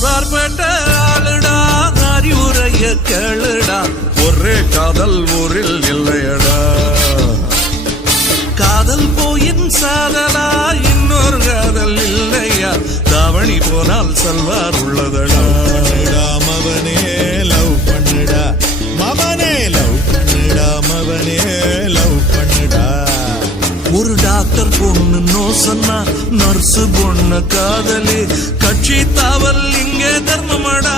ஆழ்வார்பேட்ட ஆளுடா அறிவுரைய கேளுடா ஒரே காதல் ஊரில் இல்லையடா காதல் போயின் சாதலா இன்னொரு காதல் இல்லையா தாவணி போனால் செல்வார் உள்ளதடா மவனே லவ் பண்ணுடா மவனே லவ் பண்ணுடா மவனே லவ் பண்ணுடா ஒரு டாக்டர் பொண்ணு நோ சொன்னா நர்ஸு பொண்ணு காதலி கட்சி தாவல் இங்கே தர்மமடா